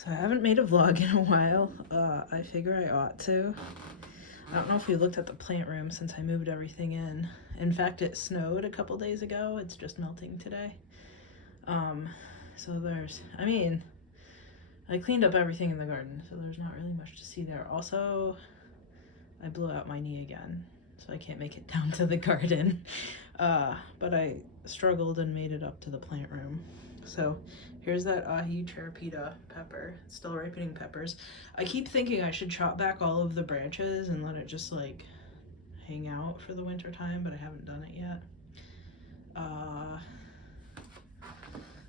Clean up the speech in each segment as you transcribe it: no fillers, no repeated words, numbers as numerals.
So I haven't made a vlog in a while. I figure I ought to. I don't know if you looked at the plant room since I moved everything in. In fact, it snowed a couple days ago. It's just melting today. So I cleaned up everything in the garden, so there's not really much to see there. Also, I blew out my knee again, so I can't make it down to the garden. But I struggled and made it up to the plant room. So here's that ahi cherapita pepper, still ripening peppers. I keep thinking I should chop back all of the branches and let it just like hang out for the winter time, but I haven't done it yet.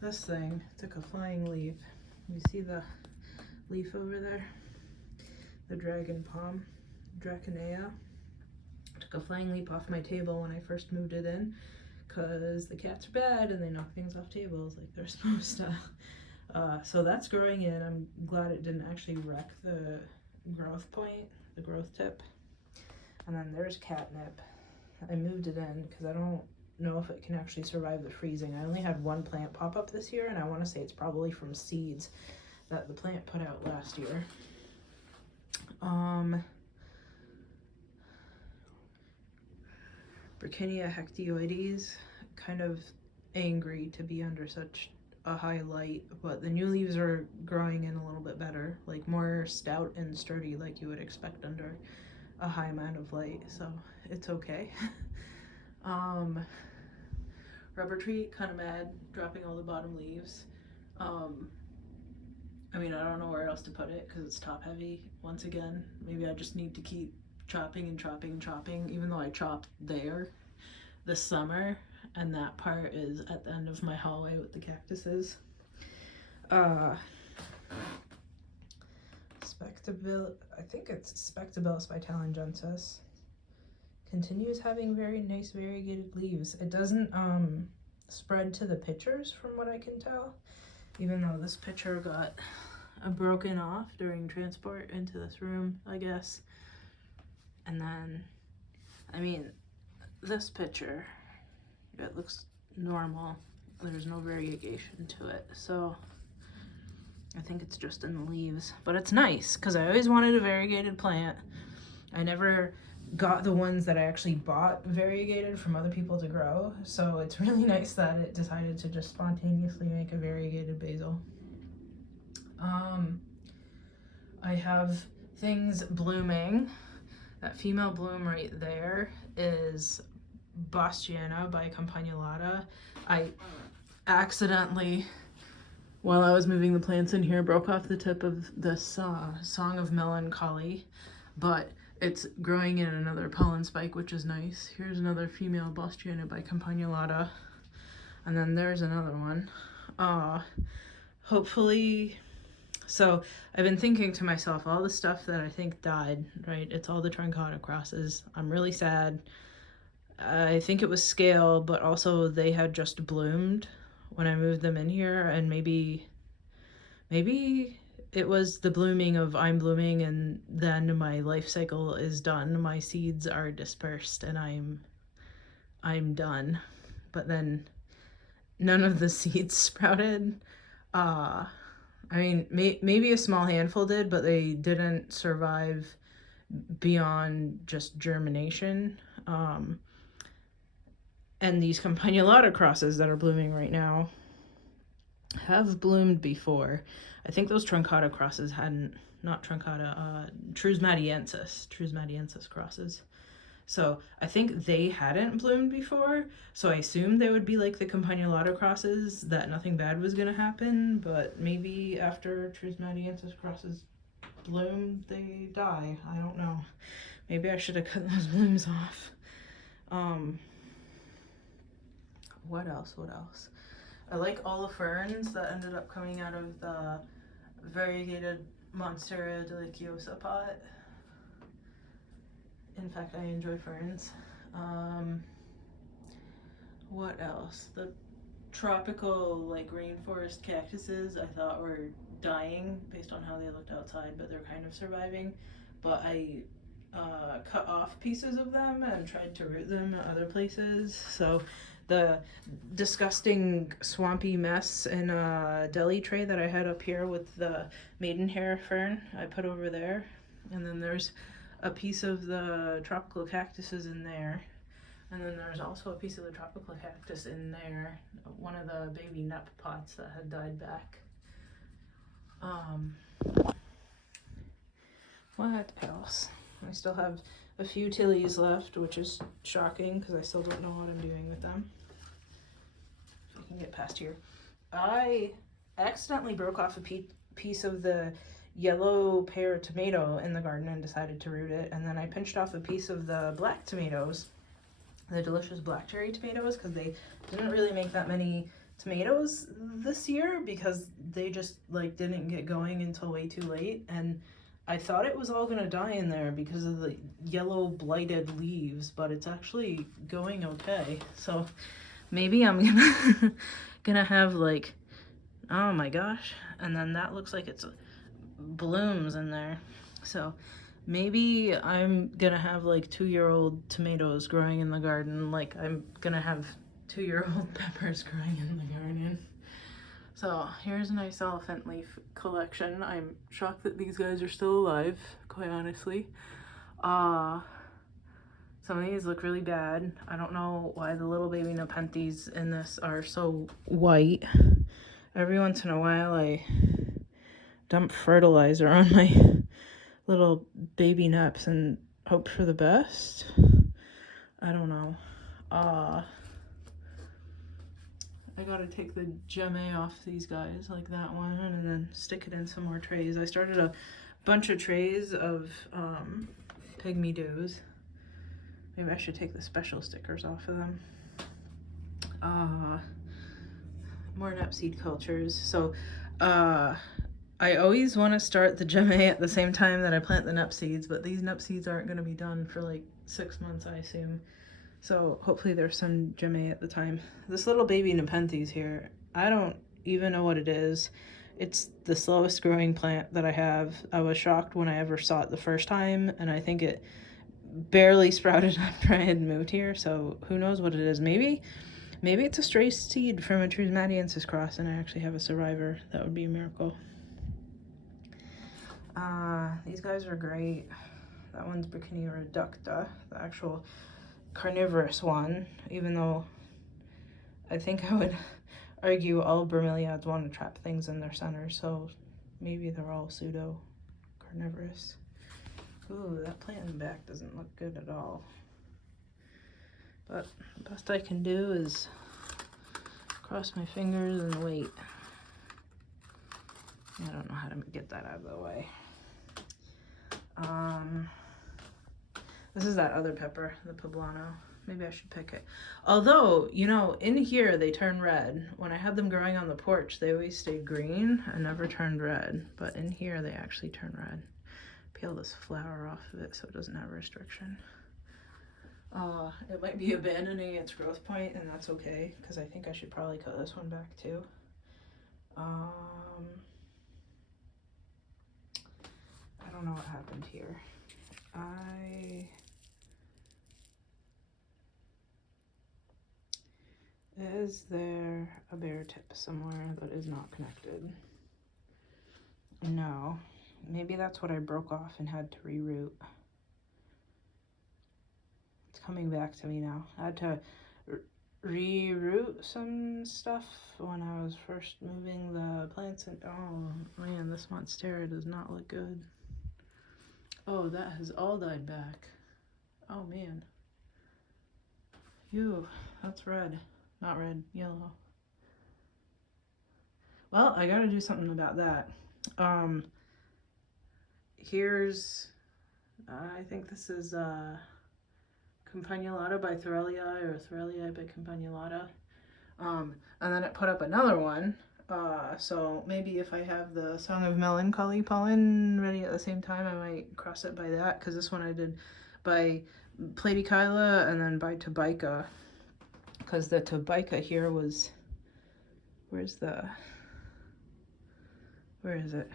This thing took a flying leaf. You see the leaf over there? The dragon palm, Draconea. Took a flying leap off my table when I first moved it in because the cats are bad and they knock things off tables like they're supposed to. So that's growing in. I'm glad it didn't actually wreck the growth point, the growth tip. And then there's catnip. I moved it in because I don't know if it can actually survive the freezing. I only had one plant pop up this year, and I want to say it's probably from seeds that the plant put out last year. Brickinia hectioides, kind of angry to be under such a high light, but the new leaves are growing in a little bit better, like more stout and sturdy like you would expect under a high amount of light, so it's okay. Rubber tree, kind of mad, dropping all the bottom leaves. I don't know where else to put it because it's top heavy once again. Maybe I just need to keep chopping and chopping and chopping, even though I chopped there this summer, and that part is at the end of my hallway with the cactuses. I think it's Spectabilis vitalengensis. Continues having very nice variegated leaves. It doesn't spread to the pictures from what I can tell, even though this picture got broken off during transport into this room, I guess. And then, this picture, it looks normal. There's no variegation to it, so I think it's just in the leaves. But it's nice, because I always wanted a variegated plant. I never got the ones that I actually bought variegated from other people to grow, so it's really nice that it decided to just spontaneously make a variegated basil. I have things blooming. That female bloom right there is Bastiana by Campanulata. I accidentally, while I was moving the plants in here, broke off the tip of this Song of Melancholy, but it's growing in another pollen spike, which is nice. Here's another female Bastiana by Campanulata, and then there's another one. Hopefully. So I've been thinking to myself, all the stuff that I think died, right? It's all the truncata crosses. I'm really sad. I think it was scale, but also they had just bloomed when I moved them in here, and maybe it was the blooming of I'm blooming, and then my life cycle is done. My seeds are dispersed, and I'm done. But then none of the seeds sprouted. Maybe a small handful did, but they didn't survive beyond just germination. And these Campanulata crosses that are blooming right now have bloomed before. I think those truncata crosses hadn't, not truncata, Trusmatiensis crosses. So I think they hadn't bloomed before, so I assumed they would be like the Campanulata crosses, that nothing bad was going to happen, but maybe after Trusmatiensis crosses bloom, they die. I don't know. Maybe I should have cut those blooms off. What else? I like all the ferns that ended up coming out of the variegated Monstera deliciosa pot. In fact, I enjoy ferns. What else? The tropical, rainforest cactuses I thought were dying based on how they looked outside, but they're kind of surviving. But I cut off pieces of them and tried to root them at other places. So the disgusting swampy mess in a deli tray that I had up here with the maidenhair fern I put over there. And then there's a piece of the tropical cactuses in there. And then there's also a piece of the tropical cactus in there, one of the baby nep pots that had died back. What else? I still have a few tillies left, which is shocking because I still don't know what I'm doing with them. If I can get past here. I accidentally broke off a piece of the yellow pear tomato in the garden and decided to root it. And then I pinched off a piece of the black tomatoes, the delicious black cherry tomatoes, because they didn't really make that many tomatoes this year because they just like didn't get going until way too late. And I thought it was all gonna die in there because of the yellow blighted leaves, but it's actually going okay. So maybe I'm gonna have like, oh my gosh, and then that looks like it's blooms in there. So maybe I'm gonna have like 2-year-old tomatoes growing in the garden, like I'm gonna have 2-year-old peppers growing in the garden. So here's a nice elephant leaf collection. I'm shocked that these guys are still alive, quite honestly. Some of these look really bad. I don't know why the little baby nepenthes in this are so white. Every once in a while I dump fertilizer on my little baby neps and hope for the best. I don't know. I gotta take the gemme off these guys, like that one, and then stick it in some more trays. I started a bunch of trays of pygmy does. Maybe I should take the special stickers off of them. More nep seed cultures. So I always want to start the gemme at the same time that I plant the nep seeds, but these nep seeds aren't going to be done for like 6 months, I assume. So hopefully there's some gemme at the time. This little baby nepenthes here, I don't even know what it is. It's the slowest growing plant that I have. I was shocked when I ever saw it the first time, and I think it barely sprouted after I had moved here, so who knows what it is. Maybe it's a stray seed from a Trismatiensis cross and I actually have a survivor. That would be a miracle. These guys are great. That one's Bickinia reducta, the actual carnivorous one, even though I think I would argue all bromeliads want to trap things in their center, so maybe they're all pseudo carnivorous. Ooh, that plant in the back doesn't look good at all. But the best I can do is cross my fingers and wait. I don't know how to get that out of the way. This is that other pepper, the poblano. Maybe I should pick it. Although, you know, in here they turn red. When I had them growing on the porch, they always stayed green and never turned red. But in here they actually turn red. Peel this flower off of it so it doesn't have a restriction. It might be abandoning its growth point, and that's okay, because I think I should probably cut this one back too. I don't know what happened here. Is there a bare tip somewhere that is not connected? No. Maybe that's what I broke off and had to reroot. It's coming back to me now. I had to reroot some stuff when I was first moving the plants in. Oh man, this monstera does not look good. Oh, that has all died back. Oh man. Ew, that's red. Not red, yellow. Well, I gotta do something about that. Here's, I think this is Campanulata by Thorelii, or Thorelii by Campanulata. And then it put up another one. So maybe if I have the Song of Melancholy pollen ready at the same time, I might cross it by that, because this one I did by Platykyla and then by Tobica, because the Tobica here was, where is it?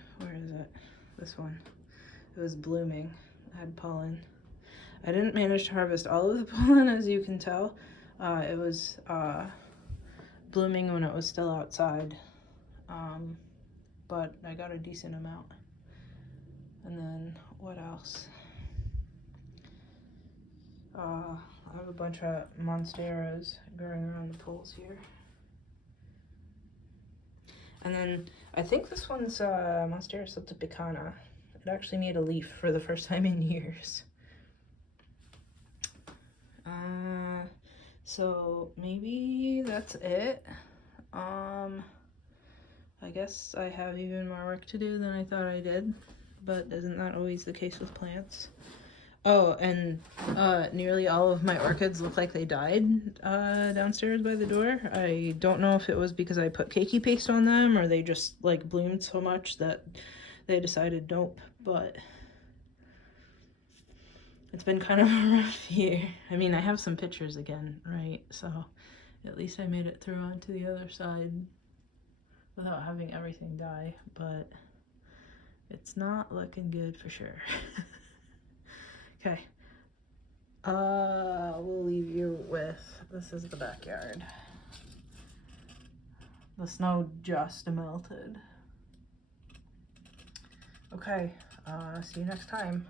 This one. It was blooming. It had pollen. I didn't manage to harvest all of the pollen, as you can tell, It was blooming when it was still outside, but I got a decent amount. And then what else? I have a bunch of monsteras growing around the poles here. And then I think this one's Monstera subtropicana. It actually made a leaf for the first time in years. So maybe that's it. I guess I have even more work to do than I thought I did, but isn't that always the case with plants? Oh, and nearly all of my orchids look like they died downstairs by the door. I don't know if it was because I put cakey paste on them or they just like bloomed so much that they decided nope, but it's been kind of a rough year. I mean, I have some pictures again, right? So at least I made it through onto the other side without having everything die, but it's not looking good for sure. Okay. We'll leave you with, this is the backyard. The snow just melted. Okay, see you next time.